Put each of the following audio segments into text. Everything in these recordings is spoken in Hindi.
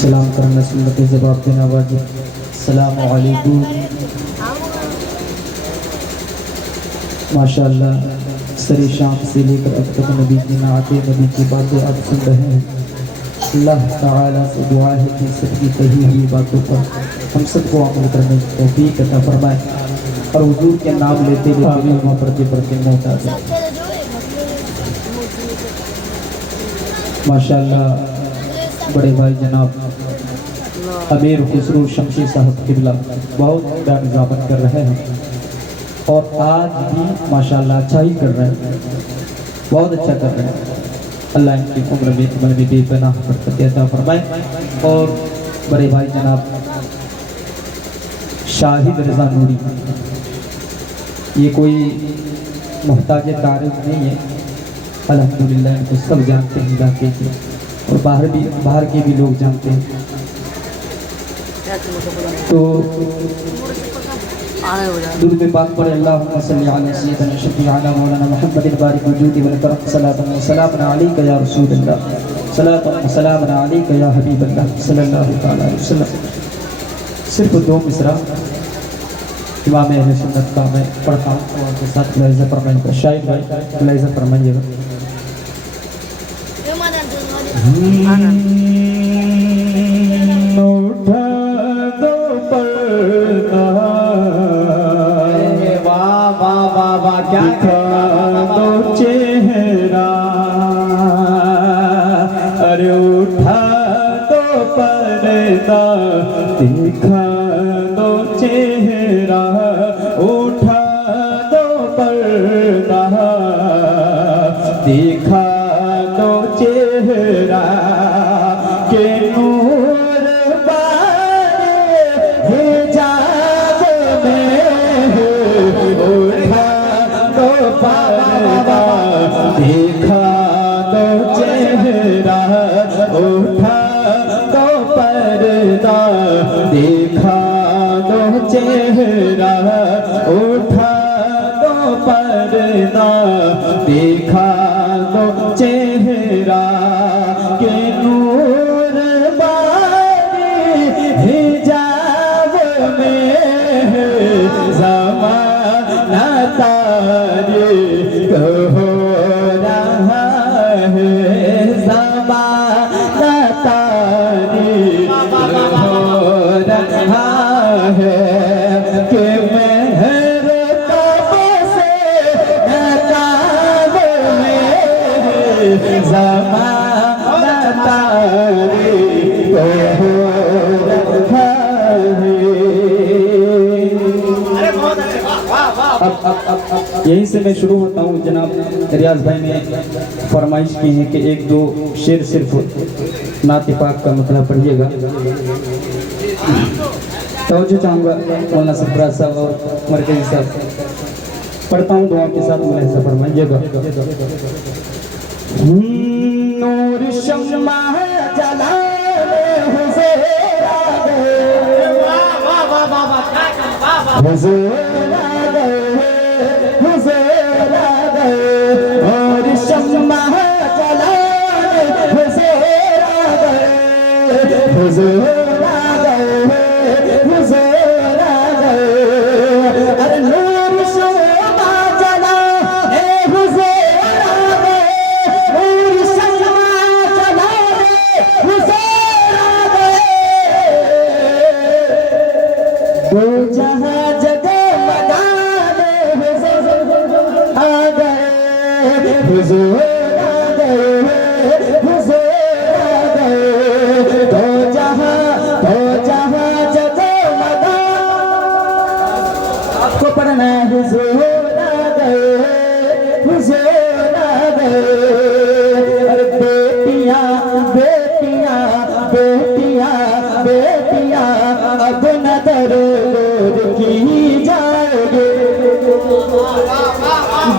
सलाम करना सुन्नत जवाब देना वाजिब। सलाम अलैकुम। माशाअल्लाह सरी शाम से लेकर अब तक नबी की नाते नबी की बातें आप सुन रहे हैं। अल्लाह ताला से दुआ है कि सबकी कही हुई बातों पर हम सबको अमल करने की तौफीक अता फरमाए और हुजूर के नाम लेते हुए कलमा पढ़ते पढ़ते मौत आ जाए। माशाअल्लाह बड़े भाई जनाब अमीर खुसरू शमशी साहब किबला बहुत बड़ा निजामत कर रहे हैं और आज भी माशाअल्लाह अच्छा ही कर रहे हैं, बहुत अच्छा कर रहे हैं। अल्लाह इनकी उम्र में बेपनाह बरकत अता फरमाए। और बड़े भाई जनाब शाहिद रज़ा नूरी, ये कोई मोहताज तारीफ नहीं है, अल्हम्दुलिल्लाह इनको सब जानते हैं इलाके के और बाहर के भी लोग जानते हैं। तो दुरूद पाक पढ़े अल्लाहुम्मा सल्ली अला सय्यिदना शफीअना मौलाना मुहम्मदिन बारिक वजूदी वल करम सलातन व सलामन अलैका या रसूलल्लाह सलातन व सलामन अलैका या हबीबल्लाह सल्लल्लाहु तआला अलैहि वसल्लम। सिर्फ दो मिसरा इमाम अहले सुन्नत का मैं पढ़ता हूँ और के साथ मुलाहिज़ा फरमाइएगा। शायद भाई मुलाहिज़ा फरमाइएगा। दिखा दो चेहरा, अरे उठा दो पर्दा, दिखा दो चेहरा, उठा दो पर्दा, दिखा दो चेहरा के नूर बारे हिजाब में उठा पर्दा, दिखा दो चेहरा, उठा दो पर्दा, दिखा दो चेहरा, उठा दो पर्दा, दिखा दो चेहरा के नूर बारी हिजाब में ज़माना तारीक हो रहा है, ज़माना तारीक हो रहा है कि मेहर तब से नकाब में ज़माना तारीक हो रहा है। यहीं से मैं शुरू होता हूँ। जनाब रियाज भाई ने फरमाइश की है कि एक दो शेर सिर्फ नात पाक का मतलब पढ़िएगा। तवज्जो चाहूँगा मौलाना सरफराज साहब और मरकजी साहब, पढ़ता हूँ दुआ के साथ मुलाहिज़ा फरमाइएगा। नूर शम्मा जलाले हुज़ूर आ गए, हुज़ूर आ गए, हुज़ूर आ गए, और शम्मा जलाले हुज़ूर आ गए, हुज़ूर आ गए, हुज़ूर आ गए, अरे नूर शम्मा जलाले हुज़ूर आ गए, नूर शम्मा जलाले हुज़ूर आ गए, दो जहां जगमगाने हुज़ूर आ गए, हुज़ूर आ गए, हुज़ूर आ गए, दो जहां जगमगा आपको पढ़ना है, हुज़ूर आ गए, हुज़ूर आ गए, अरे बेटियां बेटियां बेटियां बेटियां अब नदर की जाएंगे,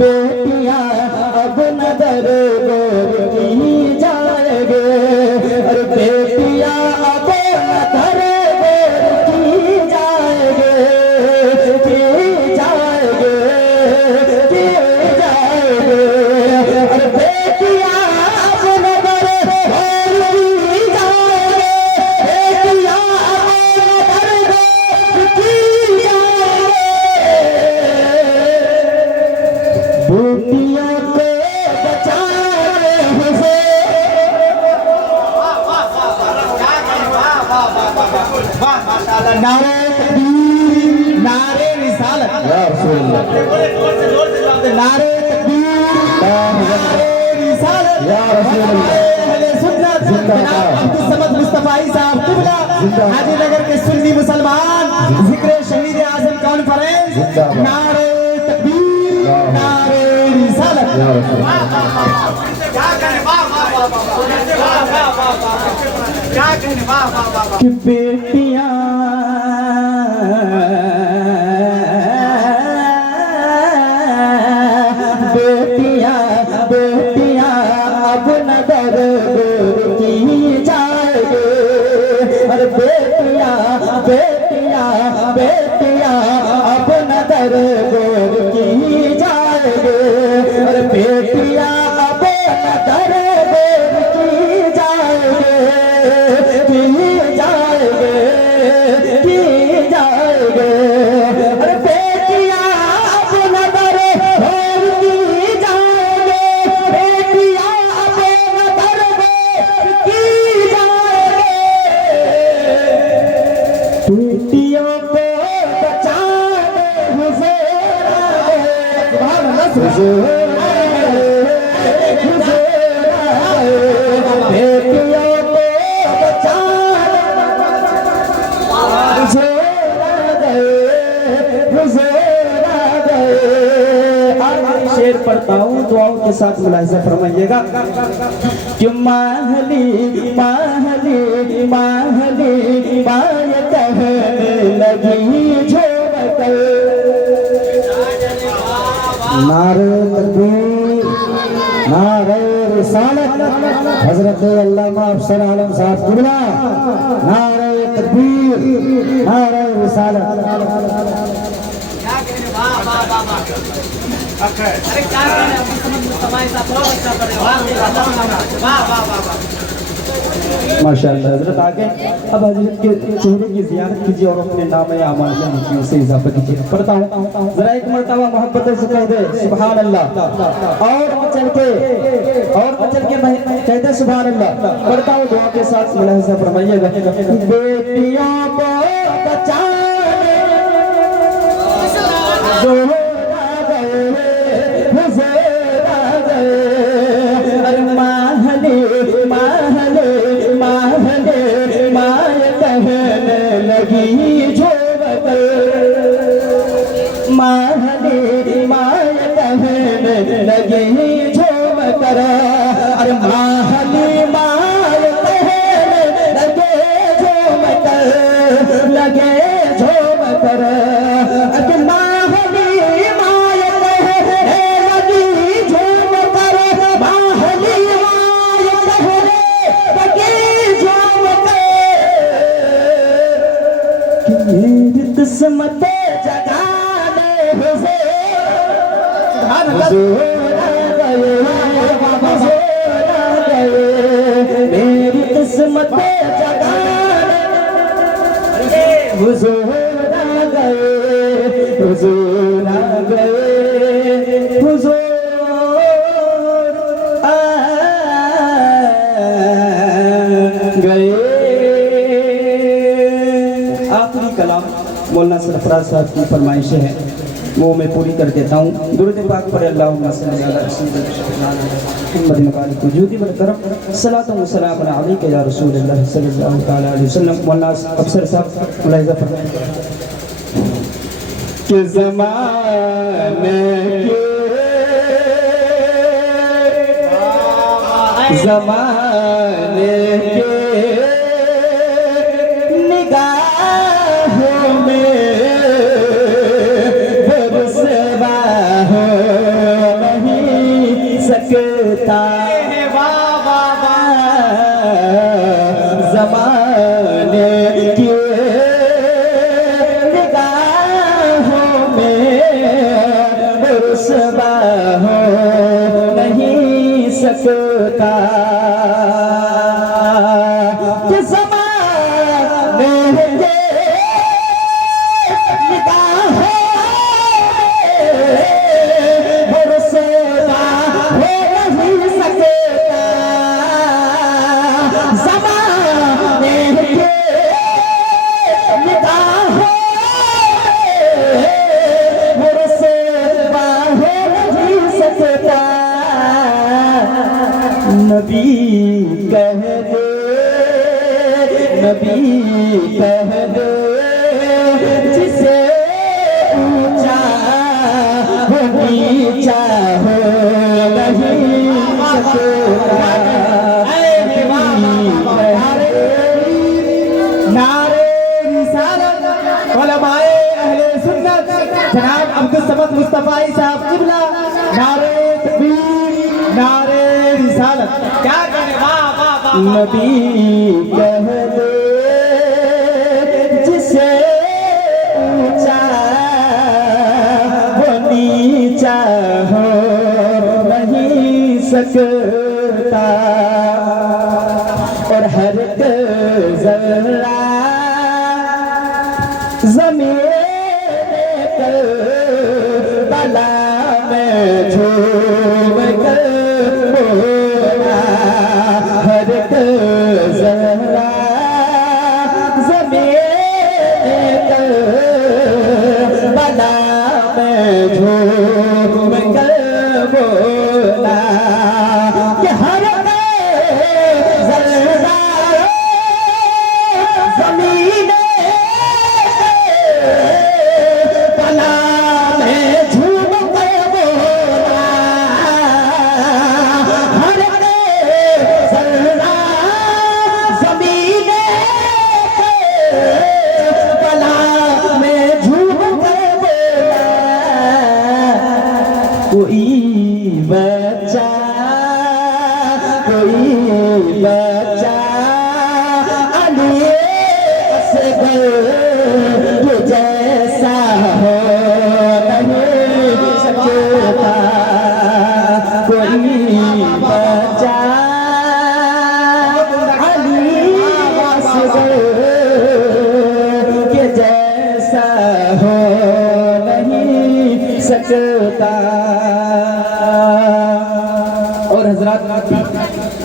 बेटियां अब नदर की जाएंगे, अरे बेटियां अब नदर की जाएंगे, की जाएंगे, की जाएंगे, अरे बेटियां अब नदर की जाएंगे, नारे तकबीर, नारे रिसालत, या रसूल अल्लाह, नारे तकबीर, नारे रिसालत, या रसूल अल्लाह, अहले सुन्नत जनाब अब्दुल समद मुस्तफाई साहब क़िबला हाजी नगर के सुन्नी मुसलमान जिक्र शहीद आज़म कॉन्फ्रेंस, नारे तकबीर, नारे रिसालत, या रसूल कि बेटियां बेटियां बेटियां अब नजर की जाएंगे, अरे बेटियां बेटियां बेटियां अब नजर की जाएंगे, अरे बेटियां अब नजर शेर पढ़ता हूँ, दुआओं के साथ मुलाहिजा फरमाइएगा कि माहली माहली माहली माय कहने लगी झूम कर, नारे तकबीर, नारे रिसालत, हजरत अल्लामा अफसर आलम साहब क़िबला, नारे तकबीर, नारे रिसालत। माशाअल्लाह हजरत आगे अब हजरत के चेहरे की ज़ियारत कीजिए और अपने नाम आमाल में नेकियों से इजाफा कीजिए। पढ़ता हूँ जरा एक मरतबा मोहब्बत से कह दे सुभान अल्लाह, और चल के कहते सुभान अल्लाह। पढ़ता हूँ दुआ के साथ मुलाहिजा फरमाइएगा। बेटियों को बचाने जो लगे झूम कर, अरे माहली माय कहने लगे झूम कर, लगे झूम कर, अरे माहली माय कहने लगी झूम कर, माहली माय कहने लगी झूम कर, कि मेरी किस्मत जगाने मेरी किस्मत जगाने हुजूर आ गए, हुजूर आ गए, हुजूर आ गए। आखिरी कलाम मौलाना सरफराज साहब की फरमाइशें हैं, वो मैं पूरी कर देता हूँ। दुरूद पाक पर अल्लाहुम्मा सल्ली अला मुहम्मदिन व आलिहि वजूदी वल करम, सलातु व सलामुन अलैका या रसूल अल्लाह सल्लल्लाहु तआला अलैहि वसल्लम। मौलाना अफसर साहब मुलाहिजा फरमाएं कि ज़माने के निगाहों में सकता ज़माने की निगाहों में रुसवा हो नहीं सकता, कि ज़माने के निगाहों नबी कह दे जिसे ऊंचा हो नीचा हो नहीं सकता। नारे रिसालत उलमाए अहले सुन्नत जनाब अब्दुल समद मुस्तफाई साहब किबला, नारे तकबीर, नारे रिसालत। क्या करें, वाह वाह वाह। नबी कह दे जिसे ऊंचा वो नीचा हो नहीं सकता, और हर एक जरा ज़मीन कर बला में झूम कर बोला, हर एक जरा ज़मीन कर बला में झूम कर बोला कि हर एक जरा ज़मीन कोई बच्चा अली असगर ये जैसा हो नहीं सकता, कोई बच्चा अली असगर ये जैसा हो नहीं सकता। और हजरात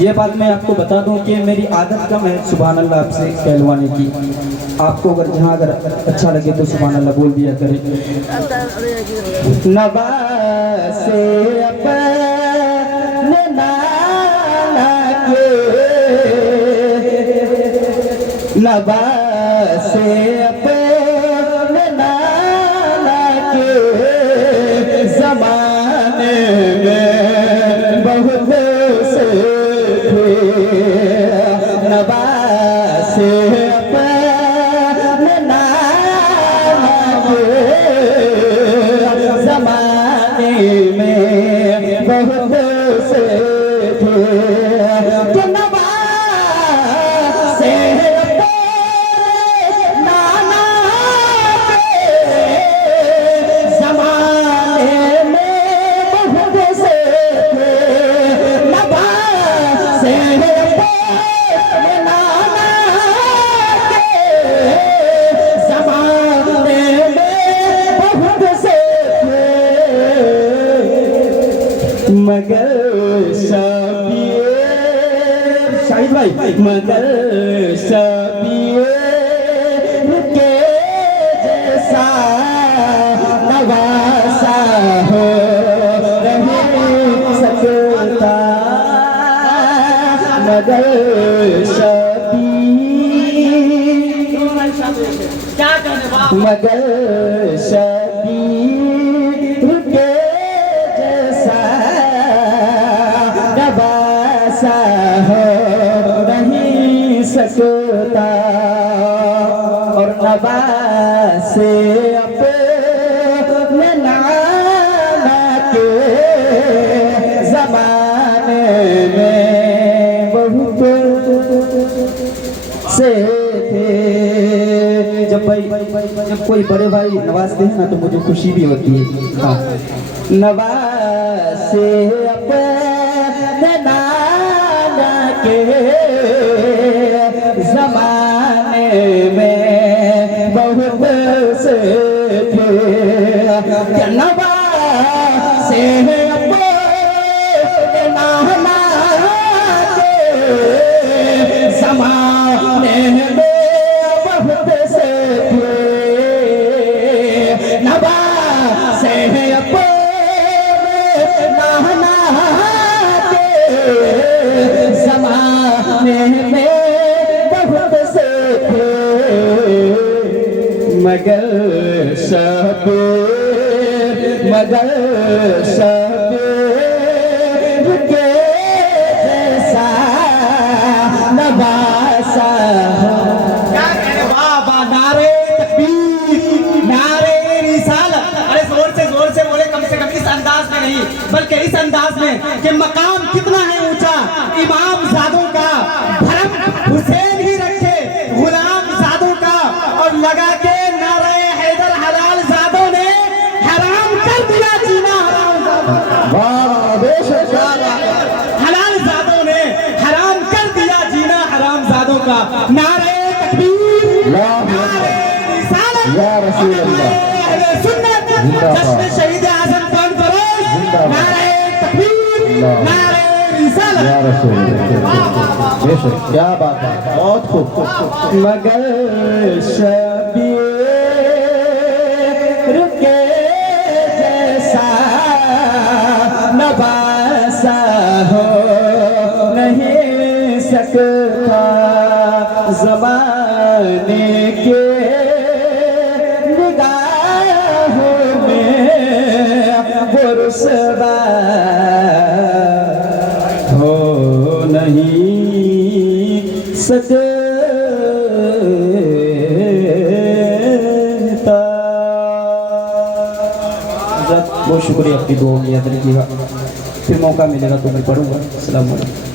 ये बात मैं आपको बता दूं कि मेरी आदत कम है सुभान अल्लाह आपसे कहलवाने की। आपको अगर जहाँ अगर अच्छा लगे तो सुभान अल्लाह बोल दिया करें। नबा से अपने नाना के, नबा से अपने नाना के ज़माने में बहुत से थे, नबा से अपने नाना के ज़माने में बहुत से थे, कि नबा से नाना के ज़माने में बहुत से थे, नबा से नाना के ज़माने में बहुत से थे, मगर शबीर शाहिद भाई, मगर शबीर के जैसा नवासा हो नहीं सकता, मगर मगर शबीर के जैसा नवासा हो नहीं सकता, और नबा से अपने नाना के ज़माने में बहुत से थे। जब कोई बड़े भाई नवाजते हैं ना तो मुझे खुशी भी होती है। हाँ, नवाज से अपने नाना के ज़माने में बहुत से थे, नवाज से अपने नाना के ज़माने में बहुत से थे, नवाज से अपने नाना के ज़माने में बहुत से मगर शबीर के जैसा नवासा हो। बाबा नारे तकबीर, नारे रिसालत। अरे जोर से बोले, कम से कम इस अंदाज में नहीं, बल्कि इस अंदाज में कि मकाम कितना है ऊंचा इमाम जादों का, धर्म हुसैन ही रखे गुलाम जादों का, और लगा के नारे हैदर हलाल जादों ने हराम कर दिया जीना हराम जादों। हलाल जादों ने हराम कर दिया जीना हराम जादों का। नारे तकबीर, नारे रिसालत, नारे अहले सुन्नत, जश्न शहीद आज़म कॉन्फ्रेंस, नारे तकबीर, नारे रिसालत। बेशक, क्या बात है, बहुत खूब। मगर शबीर के जैसा नवासा हो नहीं सकता ज़माने के निगाहों में वो रुसवा हो नहीं सकता। बहुत शुक्रिया, आपकी दुआ में याद रखिएगा, फिर मौका मिलेगा तो मैं पढ़ूंगा। अस्सलाम वालेकुम।